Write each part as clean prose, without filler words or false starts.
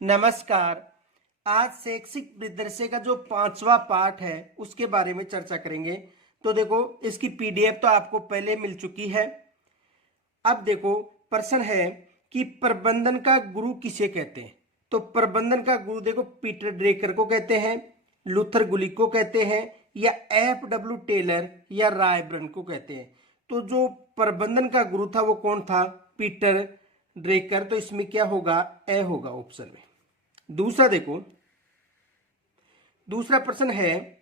नमस्कार। आज शैक्षिक परिदृश्य का जो 5वां पाठ है उसके बारे में चर्चा करेंगे। तो देखो, इसकी पीडीएफ तो आपको पहले मिल चुकी है। अब देखो, प्रश्न है कि प्रबंधन का गुरु किसे कहते हैं। तो प्रबंधन का गुरु देखो, पीटर ड्रेकर को कहते हैं, लूथर गुलिक को कहते हैं, या एफ.डब्ल्यू. टेलर या रायबर्न को कहते हैं। तो जो प्रबंधन का गुरु था वो कौन था? Peter Drucker. तो इसमें क्या होगा? ए होगा ऑप्शन में। दूसरा देखो, दूसरा प्रश्न है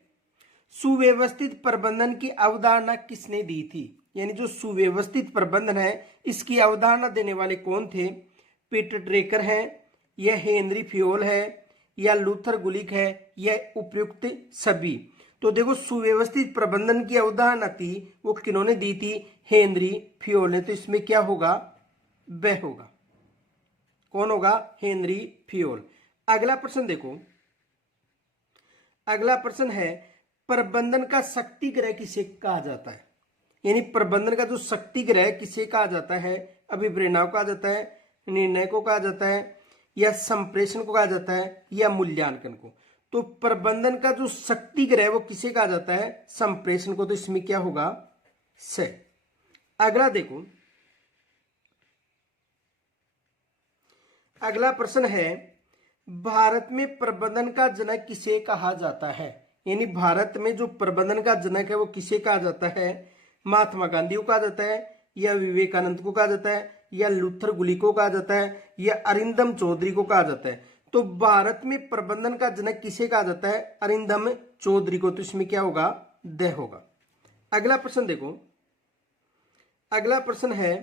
सुव्यवस्थित प्रबंधन की अवधारणा किसने दी थी। यानी जो सुव्यवस्थित प्रबंधन है इसकी अवधारणा देने वाले कौन थे? पीटर ड्रेकर है, यह हेनरी फ्योल है, या लूथर गुलिक है, या उपयुक्त सभी। तो देखो, सुव्यवस्थित प्रबंधन की अवधारणा थी वो किन्होंने दी थी? हेनरी फ्योल ने। तो इसमें क्या होगा? वह होगा। कौन होगा? Henry Fayol. अगला प्रश्न देखो, अगला प्रश्न है प्रबंधन का शक्ति ग्रह किसे कहा जाता है। यानी प्रबंधन का जो शक्ति ग्रह किसे कहा जाता है? अभिप्रेरणा को कहा जाता है, निर्णय को कहा जाता है, या संप्रेषण को कहा जाता है, या मूल्यांकन को। तो प्रबंधन का जो शक्ति ग्रह वो किसे कहा जाता है? संप्रेषण को। तो इसमें क्या होगा? से। अगला देखो, अगला प्रश्न है भारत में प्रबंधन का जनक किसे कहा जाता है। यानी भारत में जो प्रबंधन का जनक है वो किसे कहा जाता है? महात्मा गांधी को कहा जाता है, या विवेकानंद को कहा जाता है, या लूथर गुलिक को कहा जाता है, या अरिंदम चौधरी को कहा जाता है। तो भारत में प्रबंधन का जनक किसे कहा जाता है? अरिंदम चौधरी को। तो इसमें क्या होगा? द होगा। अगला प्रश्न देखो, अगला प्रश्न है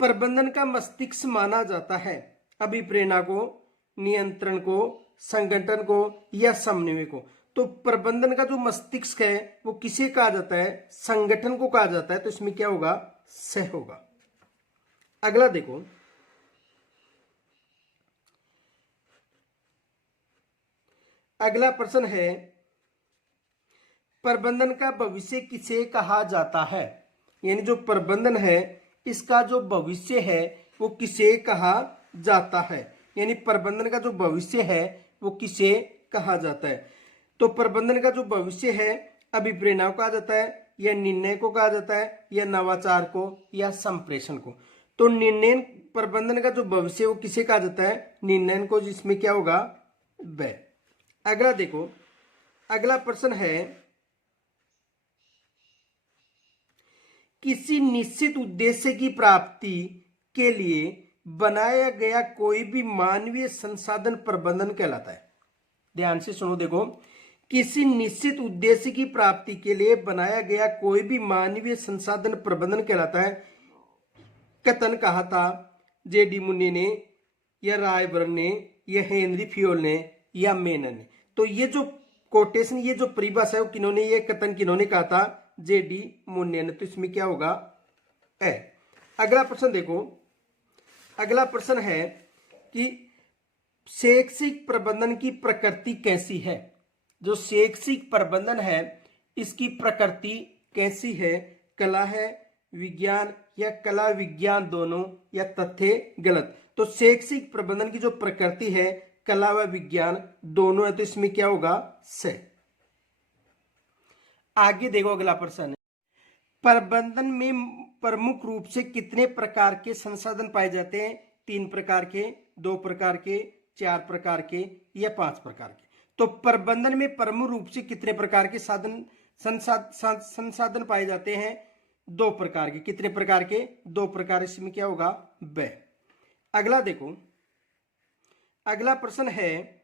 प्रबंधन का मस्तिष्क माना जाता है अभिप्रेरणा को, नियंत्रण को, संगठन को, या समन्वय को। तो प्रबंधन का जो मस्तिष्क है वो किसे कहा जाता है? संगठन को कहा जाता है। तो इसमें क्या होगा? सह होगा। अगला देखो, अगला प्रश्न है प्रबंधन का भविष्य किसे कहा जाता है। यानी जो प्रबंधन है इसका जो भविष्य है वो किसे कहा जाता है। यानी प्रबंधन का जो भविष्य है वो किसे कहा जाता है। तो प्रबंधन का जो भविष्य है अभिप्रेरणा को कहा जाता है, या निर्णय को कहा जाता है, या नवाचार को, या संप्रेषण को। तो निर्णय प्रबंधन का जो भविष्य वो किसे कहा जाता है? निर्णय को। जिसमें क्या होगा? व। अगला देखो, अगला प्रश्न है किसी निश्चित उद्देश्य की प्राप्ति के लिए बनाया गया कोई भी मानवीय संसाधन प्रबंधन कहलाता है। ध्यान से सुनो, देखो, किसी निश्चित उद्देश्य की प्राप्ति के लिए बनाया गया कोई भी मानवीय संसाधन प्रबंधन कहलाता है। कथन कहा था जे.डी. मुन्ने ने, या रायबर्न ने, या हेनरी फ्योल ने, या मेनन ने। तो ये जो कोटेशन, ये जो परिभाषा है वो किन्होंने, ये कथन किन्होंने कहा था? जे.डी. मुन्ने ने। तो इसमें क्या होगा? ए। अगला प्रश्न देखो, अगला प्रश्न है कि शैक्षिक प्रबंधन की प्रकृति कैसी है। जो शैक्षिक प्रबंधन है इसकी प्रकृति कैसी है? कला है, विज्ञान, या कला विज्ञान दोनों, या तथ्य गलत। तो शैक्षिक प्रबंधन की जो प्रकृति है कला व विज्ञान दोनों है। तो इसमें क्या होगा? से। आगे देखो, अगला प्रश्न, प्रबंधन में प्रमुख रूप से कितने प्रकार के संसाधन पाए जाते हैं? 3 प्रकार के, 2 प्रकार के, 4 प्रकार के, या 5 प्रकार के। तो प्रबंधन में प्रमुख रूप से कितने प्रकार के संसाधन पाए जाते हैं? 2 प्रकार के। कितने प्रकार के? 2 प्रकार। इसमें क्या होगा? व। अगला देखो, अगला प्रश्न है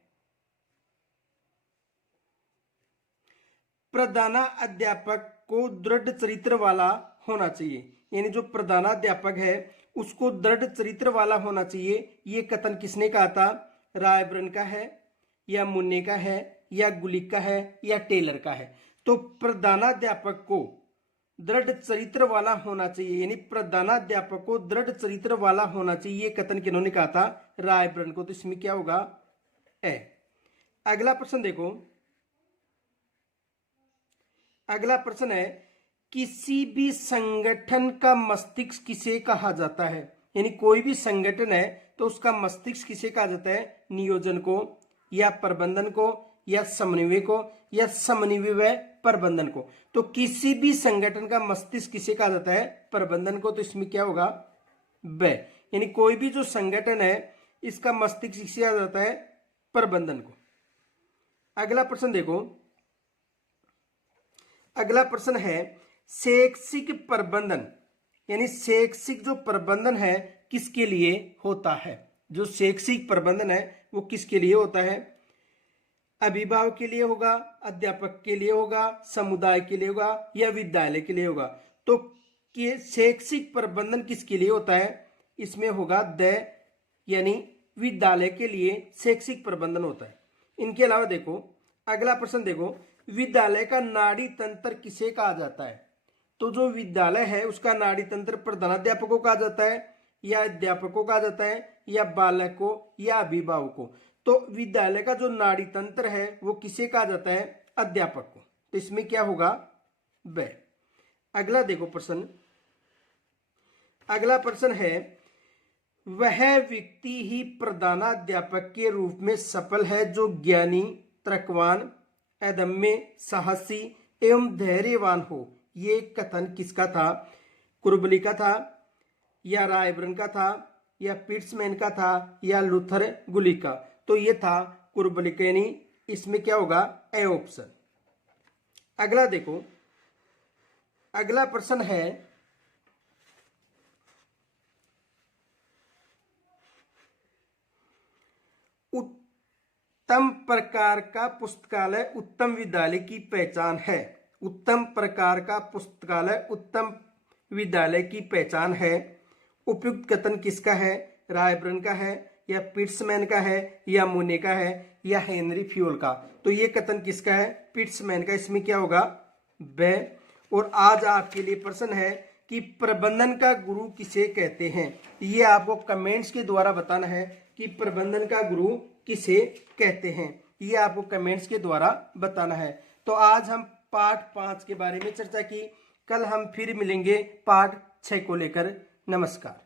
प्रधानाध्यापक को दृढ़ चरित्र वाला होना चाहिए। यानी जो प्रधानाध्यापक है उसको दृढ़ चरित्र वाला होना चाहिए। ये कथन किसने कहा था? रायबर्न का है, या मुन्ने का है, या गुलिक का है, या टेलर का है। तो प्रधानाध्यापक को दृढ़ चरित्र वाला होना चाहिए। यानी प्रधानाध्यापक को दृढ़ चरित्र वाला होना चाहिए। ये कथन किन्होंने कहा था? रायबर्न को। तो इसमें क्या होगा? ए। अगला प्रश्न देखो, अगला प्रश्न है किसी भी संगठन का मस्तिष्क किसे कहा जाता है। यानी कोई भी संगठन है तो उसका मस्तिष्क किसे कहा जाता है? नियोजन को, या प्रबंधन को, या समन्वय को, या समन्वय व प्रबंधन को। तो किसी भी संगठन का मस्तिष्क किसे कहा जाता है? प्रबंधन को। तो इसमें क्या होगा? ब। यानी कोई भी जो संगठन है इसका मस्तिष्क किसे कहा जाता है? प्रबंधन को। अगला प्रश्न देखो, अगला प्रश्न है शैक्षिक प्रबंधन, यानी शैक्षिक जो प्रबंधन है किसके लिए होता है? जो शैक्षिक प्रबंधन है वो किसके लिए होता है? अभिभावक के लिए होगा, अध्यापक के लिए होगा, समुदाय के लिए होगा, या विद्यालय के लिए होगा। तो शैक्षिक प्रबंधन किसके लिए होता है? इसमें होगा द, यानी विद्यालय के लिए शैक्षिक प्रबंधन होता है। इनके अलावा देखो अगला प्रश्न देखो, विद्यालय का नाड़ी तंत्र किसे कहा जाता है? तो जो विद्यालय है उसका नाड़ी तंत्र प्रधानाध्यापक को कहा जाता है, या अध्यापक को कहा जाता है, या बालक को, या अभिभावक को। तो विद्यालय का जो नाड़ी तंत्र है वो किसे कहा जाता है? अध्यापक को। तो इसमें क्या होगा? ब। अगला देखो प्रश्न, अगला प्रश्न है वह व्यक्ति ही प्रधानाध्यापक के रूप में सफल है जो ज्ञानी, तर्कवान, अदम्य साहसी एवं धैर्यवान हो। ये कथन किसका था? कुरबली का था, या रायबर्न का था, या पिट्समैन का था, या लूथर गुली का? तो ये था कुरबली का, यानी इसमें क्या होगा? A option. अगला देखो, अगला प्रश्न है उत्तम प्रकार का पुस्तकालय उत्तम विद्यालय की पहचान है। उत्तम प्रकार का पुस्तकालय उत्तम विद्यालय की पहचान है। उपयुक्त कथन किसका है? रायबर्न का है, या पिट्समैन का है, या मोने का है, या हेनरी फ्यूल का? तो ये कथन किसका है? पिट्समैन का। इसमें क्या होगा? ब। और आज आपके लिए प्रश्न है कि प्रबंधन का गुरु किसे कहते हैं? ये आपको कमेंट्स के द्वारा बताना है कि प्रबंधन का गुरु किसे कहते हैं। ये आपको कमेंट्स के द्वारा बताना है। तो आज हम पार्ट 5 के बारे में चर्चा की। कल हम फिर मिलेंगे पार्ट 6 को लेकर। नमस्कार।